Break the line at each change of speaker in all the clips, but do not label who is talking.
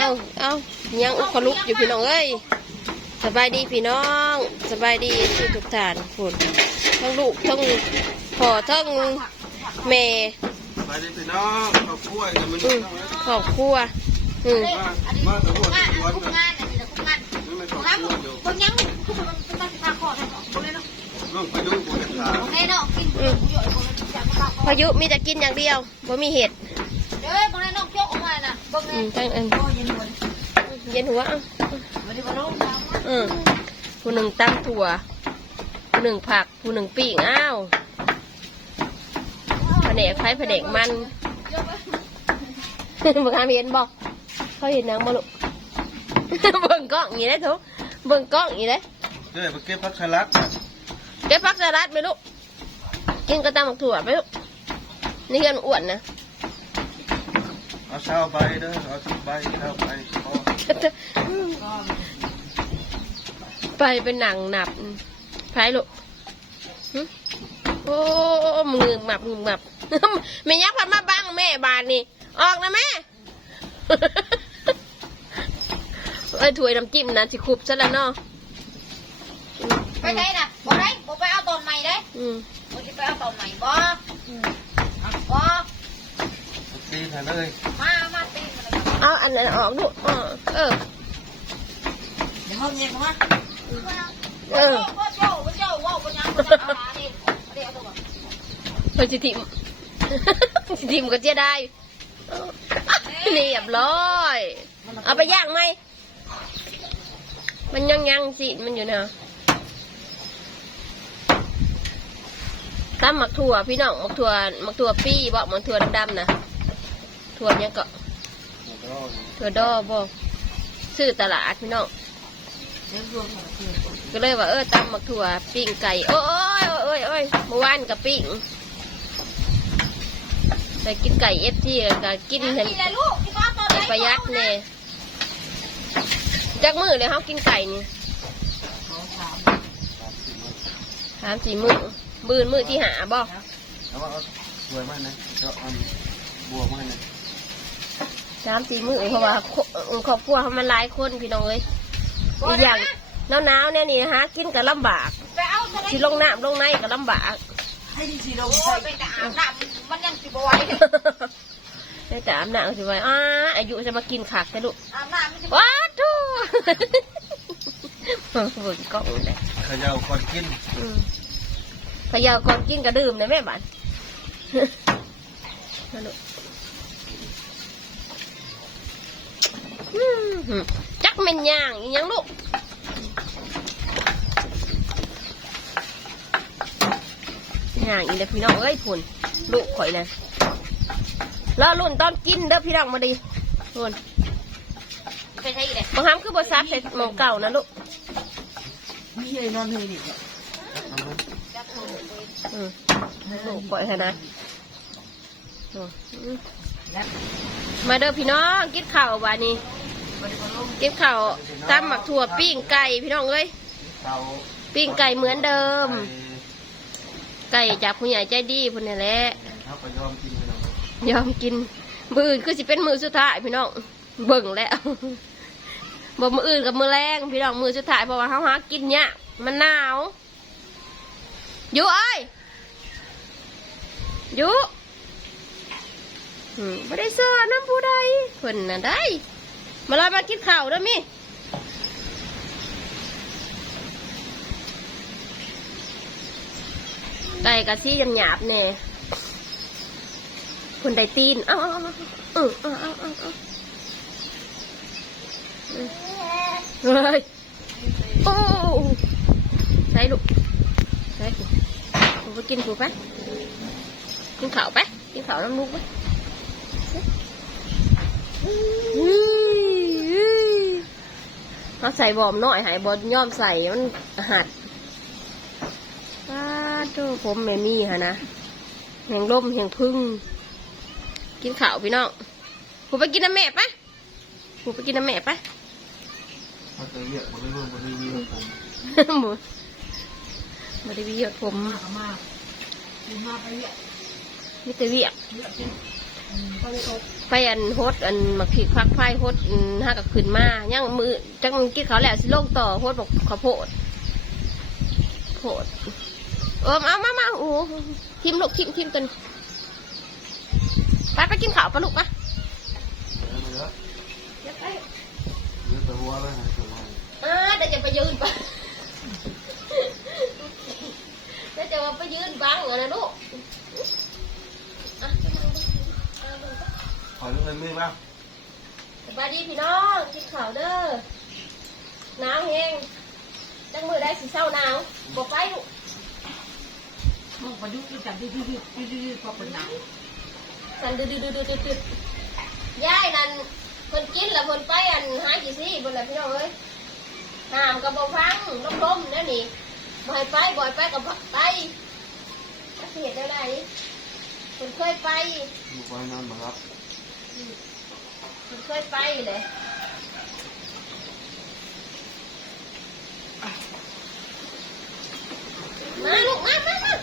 เอาเอายังอุคลุกอยู่พี่น้องเอ้ยสบายดีพี่น้องสบายดีทุกทุกท่านฝนทั้งลูกทั้งพ่อทั้งแม่
ไปดิพี่น้องขอบคุณกันมัน
อืมครอบครัวอืม
มามาตะวัน
งาน
ตะวัน
ทุก
กัน
งานอันนี้ทุกงาน
นี่ไม่ขอบ
งาน
คุณอยู่
บางยังคือมันเป็นการทาคอทางของคนเลยเนาะ
ลงไปดูบนขา
ของแน่เนาะกินเยอะเยอะคนจะมาทาคอ
พายุมีแต่กินอย่างเดียวบ่มีเห็ด
เด้อบางแน่น้องโจ๊กออกมาน่ะบาง
อื
แน่
มทั้งอัน
โอ้ยินดี
เย็นหัวเอา
วันนี้มาลงน้ำ
อืมผู้หนึ่งตั้งถั่ว ผู้หนึ่งผัก ผู้หนึ่งปีกอ้าวแผนกไฟแผนกมันบางครั้งเห็นบอกเขาเห็นนางบ่ลูก เบิ่งกล้องอย่างนี้ได้ทุกเบิ่งกล้องอย่างนี้ได้
เดี๋ยวไปเก็บพักชลัด
เก็บผักสลัดไหมลูกกินกระตำบักถั่วไหมลูกนี่เงินอ้วนนะ
เอาเช้าใบเด้อเอาสิบใบเช้าใบพอ
ไปเป็นหนังหนับไผ่ลูกหึโอ้มือหมับมือหมับแม่ยักษ์พันมาบังแม่บานนี่ ออกนะแม่เอ้ยถ้วยน้ำจิ้มนะสิคุบซะแล้วเนาะ
ไปไหนน่ะบ่ได้บ่ไปเอาตอนใหม่ได้
อืม
บ่จะไปเอาตอนใหม่บ่บ่
ตีแทนเลย
มามาตีมันเลย
เอาอันนั้นออกลูกเออเออ
เดี๋ยวห้องเย็นมา
เออ
บ่เจ้าบ่เจ้าว่าบ่ยังบ่ยังเอาหาดิเดี๋ยวเอาตัว
เพิ่นสิทิม สิทิมก็เจ๊ได้เรียบร้อย เอาไปย่างไหม มันยังยังสิมันอยู่นะตำหมักถั่วพี่น้องหมักถั่วหมักถั่วปี้บอกหมักถั่วดำๆนะ ถั่วเนี้ยก็ถั่วดอบอกซื้อตลาดพี่น้อง
เดี๋ยวรวมของคืน
ก็เลยว่าเออตำหมักถั่วปิ้งไก่โอ้ยโอ้ยโอ้ยเมื่อวานกับปิ้งแต่กินไก่เอฟทีแล้วก็กินเห็น
นี่แหละลูกที่บ้านตอน
ประหยัดเนี่ยจักมือเลยเขากินไก่นี่สามสี่มือบืนมือที่หาบ่
เอาว่าเอาสวยมากนะเจาะอันบวกมากนะ
สามสี่มือเพราะว่าคครอบครัวเขามันหลายคนพี่น้องเอ้ยอีกอย่างหนาวๆเนี่ยนี่หากินก็ลำบาก
ไปเอาตัวไหน
ที่ลงน้ำลงในก็ลำบาก
ให้ดีสิลงโอ้ยเป็นแต่อาบน้ำมันยังสิบไหว
ได้แต่อาบน้ำสิไว้อ้าอายุจะมากินขักแต่ลูก
อาบน้ำมันจะ
ว้าทูเบิ่งกล้องเลย
เขย่าก่อนกิน
อืมพะเยาก่อนกินก็ดื่มเลยแม่บ้านนั่นลูกอืม จักเม็นย่างอีหยังลูกย่างอีเด้อพี่น้องเอ้ยพุ่นลูกข่อยนะแล้วรุ่นตอนกินเด้อพี่น้องมาดีพุ่น
ไปใช่อีกเลย
บางครั้งคือบซับใส่หมองเก่านะลูก
มีเลยนอนเลยนี่
อืมลูกปล่อยขนาดอืมมาเด้อพี่น้องกินข้าวบานี้ กินข้าวตำหมักถั่วปิ้งไก่พี่น้องเอ้ยปิ้งไก่เหมือนเดิม ไก่จากผู้ใหญ่ใจดีพุ่นนี่แหละ
ยอมกินไปแล้ว
ยอมกินมืออื่นคือสิเป็นมือสุดท้ายพี่น้องเบิ่งแล้วบ่มืออื่นกับมือแรงพี่น้องมือสุดท้ายเพราะว่าเขาหากินเนี่ยมันหนาวอยู่เอ้ยอยู่ไม่ได้เสื้อน้ำผู้ใดเพิ่นน่ะได้ มาลอยมากินข้าวด้อมิไก่กะทิยำหยาบเนี่ยคนไดตีนเอ้าเอ้าเอ้าเอ้าเอ้าเอ้าเอ้าเฮ้ยโอ้ใส่ลูกใส่ลูกผมไปกินผูไปกินข้าวไปกินข้าวน้ำลูกไป เขาใส่บอมหน่อยหายบอมย่อมใส่มันหัดป้าดูผมแม่มี่ฮะนะแห่งลมแห่งพึ่ง กินข้าวพี่น้องผูไปกินน้ำแม่ปะผูไปกินน้ำแม่ปะ
เขาจะเรียกบริวารบริวารผม
หมูมาได้วิเยอะผม
มามาไปเยอะ
มิแต่เวียก
เยอะจริง
ไปอันฮดอันมักผิดควักไฟฮดห้ากับขึ้นมายังมือจังกินเขาแล้วสิโลงต่อฮดบอกข้าวโพดโพดเออมามามาโอ้ทิมลูกทิมทิมตันไปไปกินข้าวปะลูกปะ
เอะ
เดี๋ยวไป
เยอเดี๋
ยวจะไปยืนปะเดี๋ยวจะว่าไปยืนบังเหรอนะลูกอะไปนั่งดูเอาลงไป
ขอลูกเอ็มมี่บ้าง
สบายดีพี่น้องกินข้าวเด้อหนาวแห้งจังมือได้สิเศร้าหนาวบอกไปลูก
มึงประยุกต์จับดื้อดื้อดื้อดื้อดื้อพอเป็นหนัง
สันดืดดืดดืดดืดดืดยายนั่นเพิ่นกินแล้วเพิ่นไปอันหากี่ซี่เพิ่นแหละพี่น้องเอ้ยน้ำกับบ่ฟังล้มๆนั่นนี่บ่ให้ไปบ่ให้ไปกับไปถ้าสิเห็นได้ไรเพิ่นเคยไป
ลูกไว้นั่นมาครับ
เพิ่นเคยไปเลยมาลูกมามามา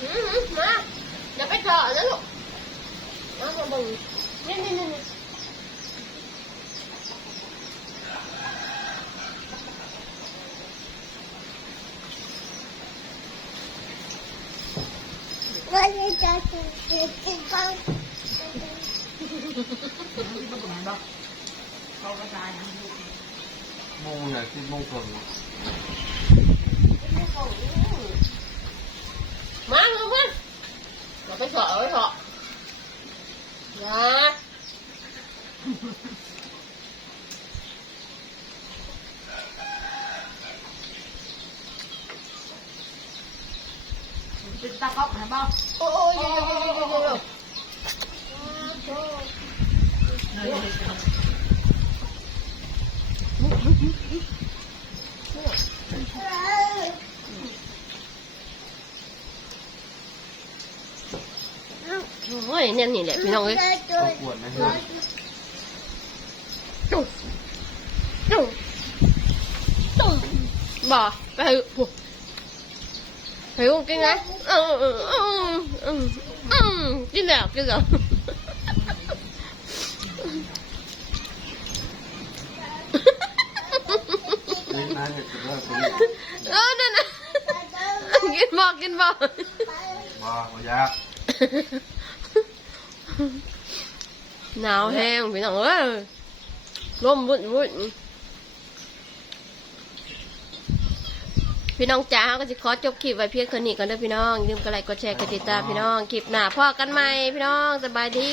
อืมมาเดี๋ยวไปเถอะนะลูกมามาบึง นี่นี่นี่นี่
วันนี้จะกินกินข้าว
ที่ต้อง เป็นบอกเขากระจายนะ
โมงอยากกินโมงก่อน
มาลูกมาเราไปเถอะเอาไปเถอะนะ
เป็นตาก๊อกนะบอก
โอ้ยโอ้ยโอ้ยโอ้ยโอ้ยโอ้ย โอ้ยเนี่ยนี่แหละพี่น้องเอ้ย
ก็ปวดนะเฮ้ย
จุ๊บจุ๊บจุ๊บบ่ไปเถอะผู้ไปอุ้มกินไงเออเออเอ
ร่
มวุ่นวุ่นพี่น้องจ้าก็จะขอจบคลิปไว้เพียงค่นี้ก่อนเด้อพี่น้อง อย่าลืมกดไลค์กดแชร์กดติดตามพี่น้อง คลิปหน้าพ่อกันใหม่พี่น้องสบายดี